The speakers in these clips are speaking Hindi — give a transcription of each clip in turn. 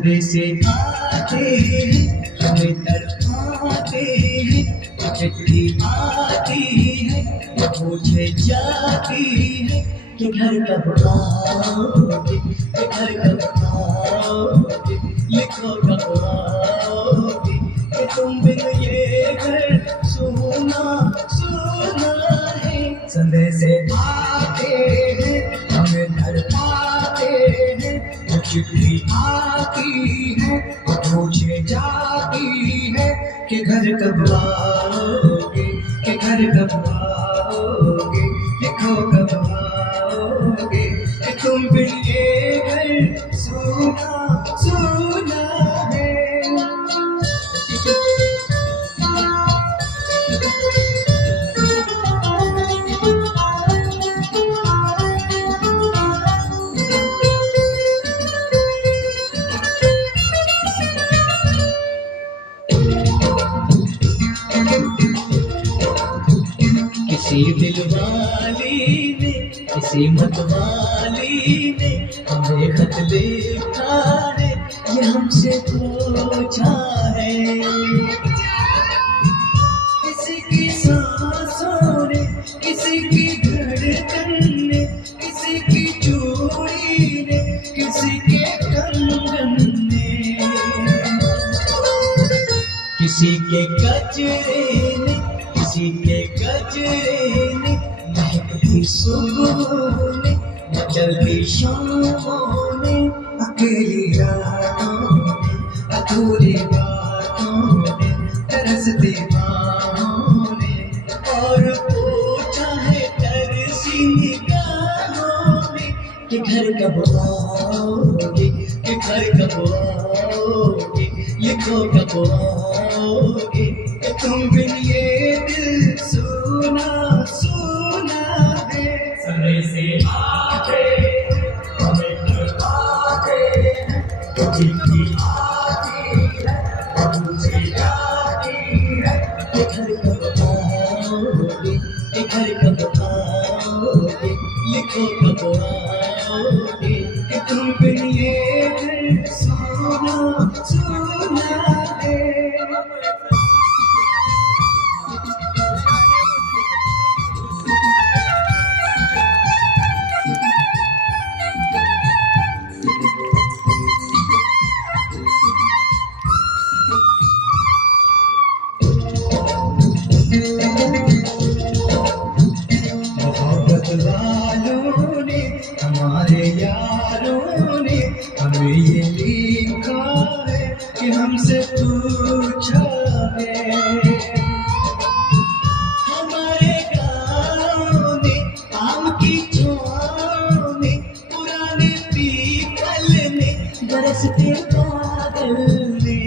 संदेशे आते हैं, हमें तड़पाते हैं, चिट्ठी आती है, पूछे जाती है कि घर कब आओगे, कि घर कब आओगे, लिखो कब आओगे, कि तुम बिन ये घर सुना सुना है। संदेशे आते हैं, हमें तड़पाते हैं, चिट्ठी आती है, पूछे जाती है कि घर कब आओगे, कि घर कब आओगे, लिखो कब आओगे, कि तुम बिन ये घर सुना सुना है। किसी दिलवाली ने, किसी मतवाली ने हमें खत लिखा है, ये हमसे पूछा है। किसी की सांसों ने, किसी की धड़कन ने, किसी की चूड़ी ने, किसी के कंगन ने, किसी के गजरे ने, किसी के गजरे ने, महकती सुबह ने, मचलती शामों ने, अकेली रातों ने, अधूरी बातों ने, तरसती बाहों ने, और पूछा है तरसी निगाहों ने कि घर कब आओगे, कि घर कब आओगे, लिखो कब आओगे, कि तुम बिन ये दिल सुना सुना है। संदेशे आते, हमें तड़पाते हैं, चिट्ठी आती है, पूछे जाती है कि घर कब आओगे, कि घर कब आओगे, लिखो कब आओगे, कि तुम बिन ये दिल सुना सुना है। मोहब्बत वालों ने, हमारे यारों ने हमें ये लिखा है कि हमसे पूछा है। हमारे गाँव ने, आम की छाँव ने, पुराने पीपल ने, बरसते बादल ने,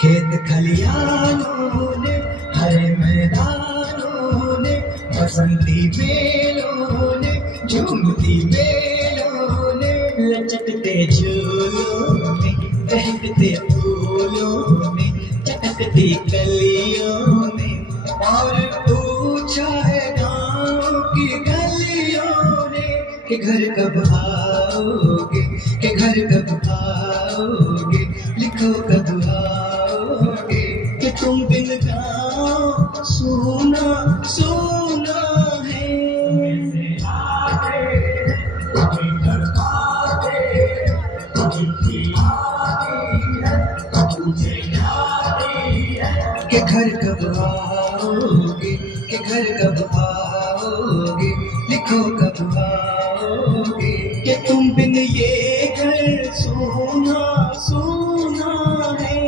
खेत खलियानों ने, हरे मैदानों ने, बसंती बेलों ने, झूमती बेलों ने, लचकते झूलों ने, बहकते फूलों ने, चटकती कलियों ने, और पूछा है गाँव की गलियों ने कि घर कब आओगे, कि घर कब आओगे, लिखो कब आओगे, कि तुम बिन गाँव सुना सुना है। कि घर कब आओगे, कि घर कब आओगे, लिखो कब आओगे, कि तुम बिन ये घर सुना सुना है।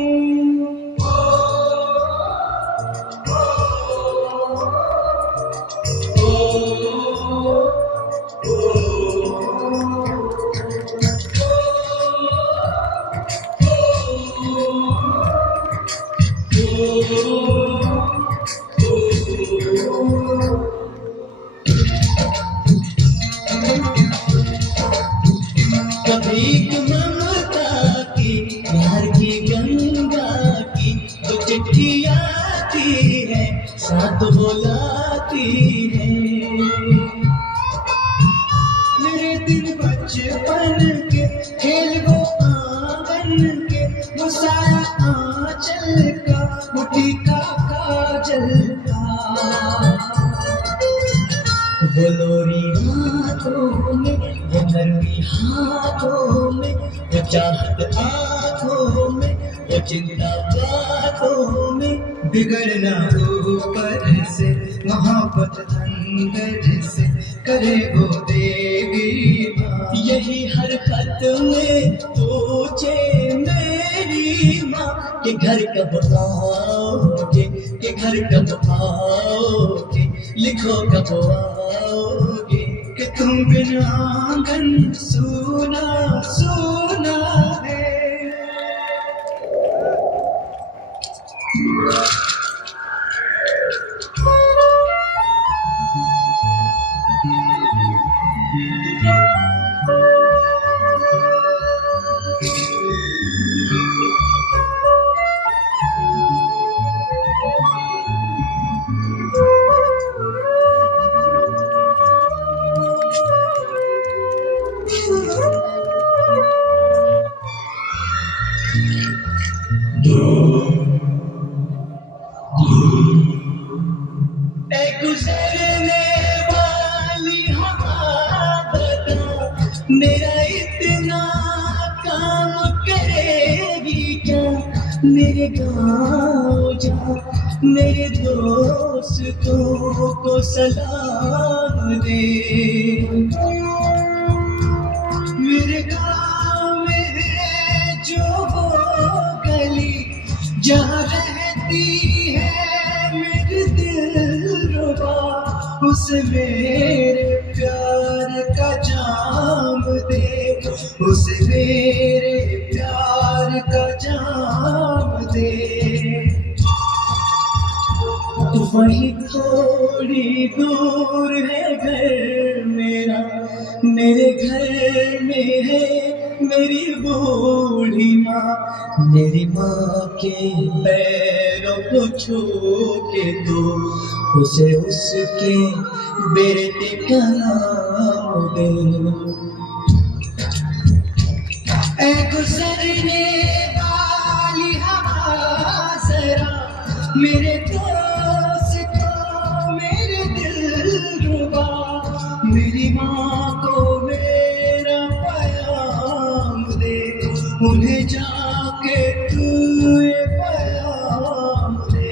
कभी ममता की, प्यार की गंगा की, तो चिट्ठी आती है, साथ बुलाती है। मेरे दिन बचपन के आंचल का, मुट्ठी का काजल का, वो लोरी रातों में, वो नरमी हाथों में, वो चाहत आँखों में, वो चिंता बातों में, बिगड़ना ऊपर से, मोहब्बत अंदर से, करे वो देवी माँ। यही हर खत में पूछे मेरी माँ कि घर कब आओगे, कि घर कब आओगे, लिखो कब आओगे, कि तुम बिन आंगन सूना सूना है। गुजरने वाली हवा बता, मेरा इतना काम करेगी क्या, मेरे गाँव जा, मेरे दोस्तों को सलाम दे। मेरे गाँव में है जो वो गली, जहाँ रहती है मेरे दिलरुबा, उसे मेरे प्यार का जाम दे, उसे मेरे प्यार का जाम दे। वही थोड़ी दूर है घर मेरा, मेरे घर में है मेरी बूढ़ी माँ, मेरी माँ के पैरों को छू के दो, उसे उसके बेटे का नाम दे। ऐ गुजरने वाली हवा जरा, मेरे दोस्त को मेरे दिलरुबा, मेरी माँ को मेरा प्याम दे, उन्हें जाके तू ये प्याम दे।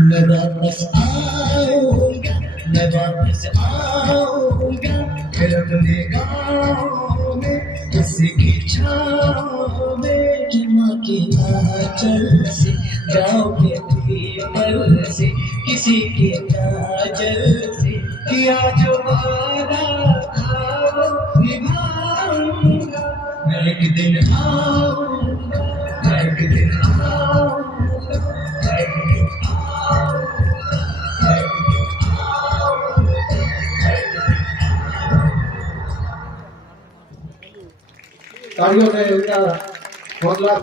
मैं वापस आऊंगा, मैं वापस आऊंगा, फिर अपने गाँव में किसी की छाँव में, कि माँ के आंचल से, गाँव के पीपल से, किसी के काजल से, किया जो वादा था वो निभाऊंगा। मैं एक दिन आऊंगा, मैं एक दिन आऊंगा, मैं एक दिन तालियों से इनका हौसला